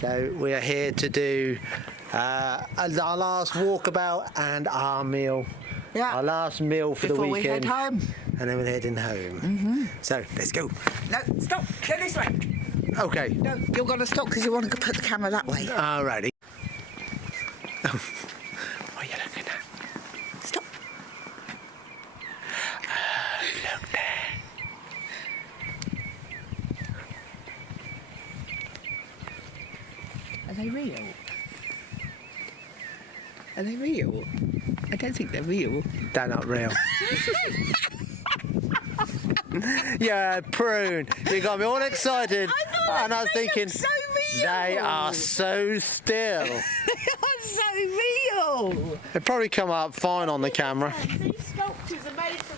So we are here to do our last walkabout and our meal. Yeah. Our last meal for Before the weekend. we head home. And then we're heading home. Mm-hmm. So let's go. No, stop. Go this way. Okay. No, you're going to stop because you want to put the camera that way. Alrighty. Oh, what are you looking at? Stop. Look there. Are they real? Are they real? I don't think they're real. They're not real. Yeah, prune. You got me all excited. And I was thinking, so real. they are so still. They are so real. They probably come up fine on the camera. These sculptures are made from